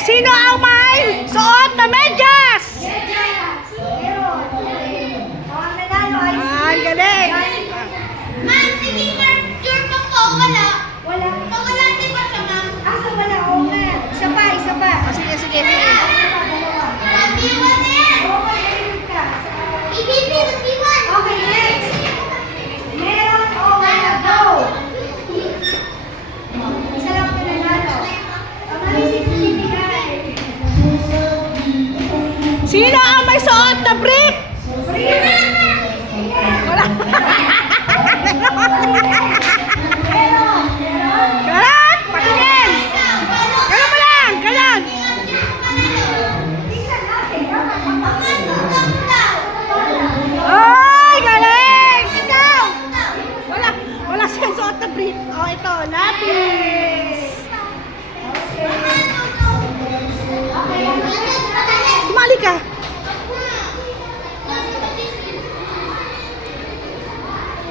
Sino ang may suot na medyas? Medyas! Meron. Ang nanalo ay si... Ay, galing. Ma'am, sige ma'am, sure pa po, wala. Wala. Wala din ba siya, ma'am? Asa wala? Oo nga. Isa pa, isa pa. Sige, sige. Isa pa, dalawa. Labiwan na yan. Oo, mag-inig ka. Ibibi, labiwan. Okay, next. Meron o wala? Go! Isa lang na nanalo. Ang naisip ko binigay. Sino ang may suot na brief? Wala. Meron. Meron. Wala.